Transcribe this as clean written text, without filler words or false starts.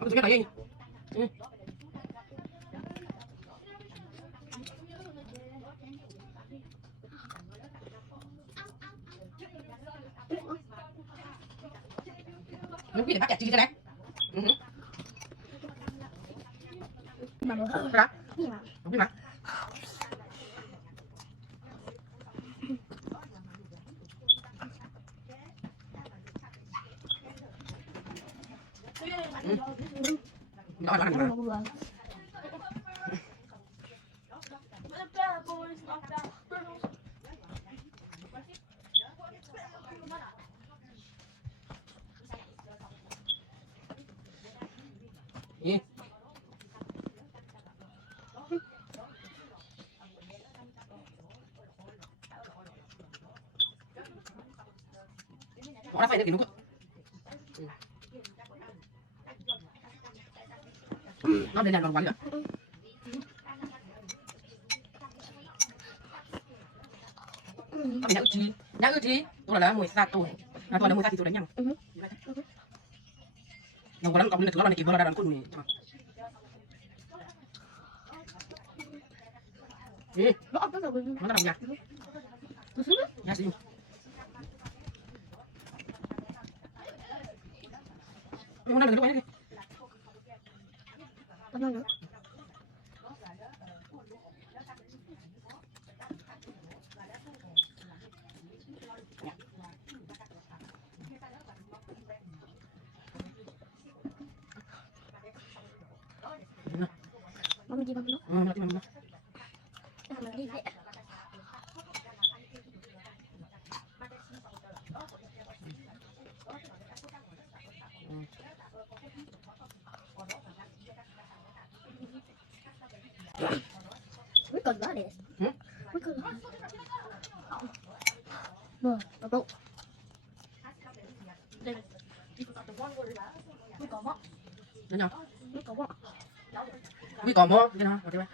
Aku suka kayak ini. Mungkin dia pakai cincin kan? Berapa? Lima. Nggak ada makan. Iya. Orang apa ini kinung kok? Nó đây là còn quán nữa. Nó bị nhã ư trí, tôi là mùi sa tù, tôi là mùi sa thì tôi đánh nhau. Nó có lắm cộng nên thứ là này kịp vừa là đàn côn mùi. Nó đã đồng nhạc. Nhạc gì? Nó đang lúc ấy kìa. Nó nữa. Mau đi bằng nó. Nó đi bằng nó. Mình đi vậy. Quý cần đó nè. Quý cần đó. Mờ, bộ. Đây. Quý còn mó. Nó nhỏ. Quý còn mó. Quý còn mó, cái nào? Ở đây.